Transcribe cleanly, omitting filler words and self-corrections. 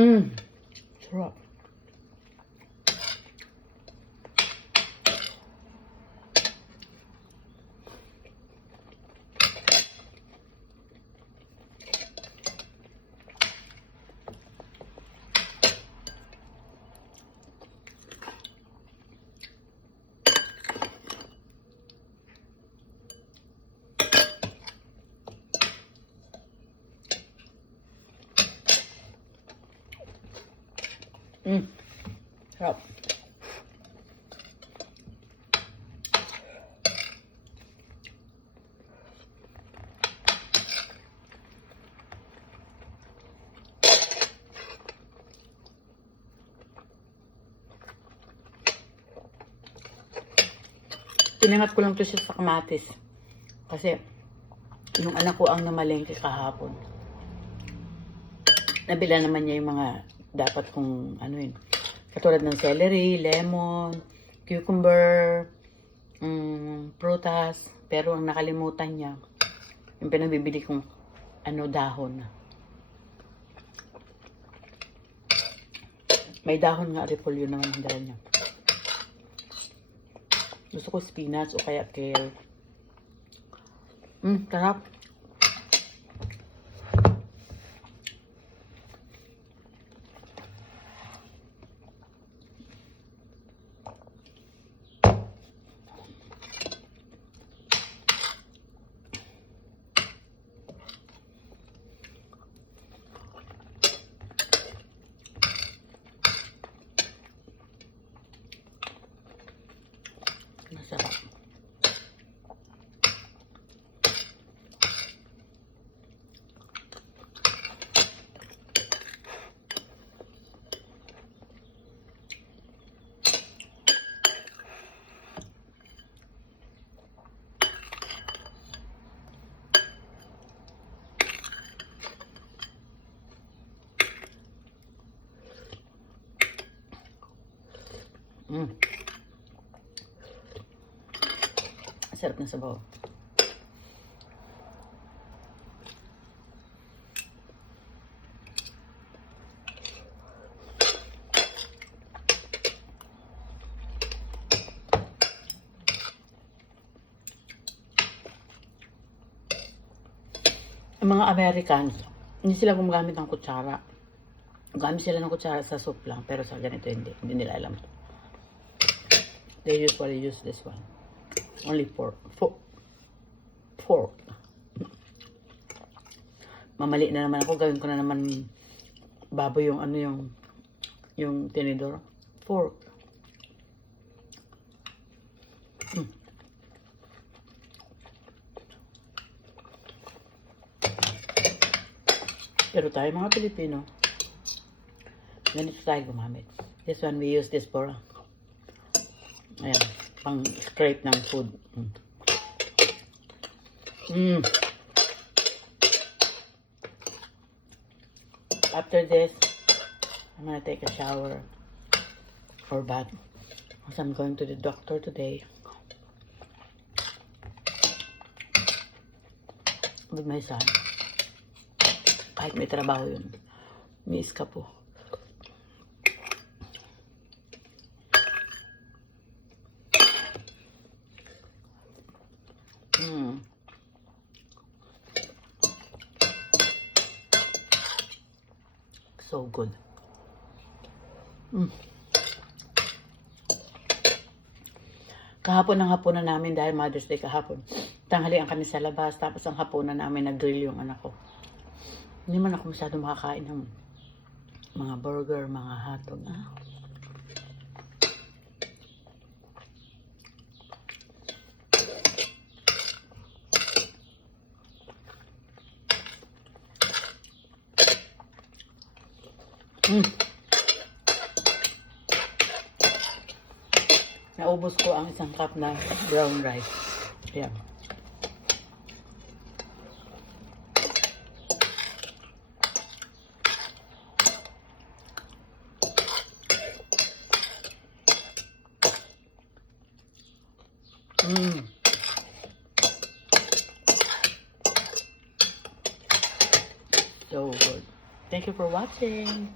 Sarap. Sarap. Tinangat ko lang to siya sa kamatis. Kasi, yung anak ko ang namalengke kahapon. Nabila naman niya yung mga dapat kong ano yun. Katulad ng celery, lemon, cucumber, prutas. Pero ang nakalimutan niya, yung pinabibili kong dahon. May dahon nga, repolyo naman ang dala niya. Gusto ko spinach o kaya kale. Sarap. Masarap. Sarap na sabaw. Ang mga Americans, hindi sila gumagamit ng kutsara. Gamit sila ng kutsara sa soup lang, pero sa ganito hindi. Hindi nila alam. They usually use this one. Only fork. Mamali na naman ako. Gawin ko na naman baboy yung yung tinidor. Fork. Pero tayo mga Pilipino, ganito tayo gumamit. This one, we use this for ayan, pang scrape ng food. After this, I'm gonna take a shower for bath. Because I'm going to the doctor today with my son. Kahit may trabaho yun, may iskapo. So good. Kahapon ang hapunan namin dahil Mother's Day kahapon. Tanghalian kami sa labas, tapos ang hapunan namin nag-grill yung anak ko. Hindi man ako masyado makakain ng mga burger, mga hotdog. Naubos ko ang isang cup na brown rice. Ayan. So good. Thank you for watching.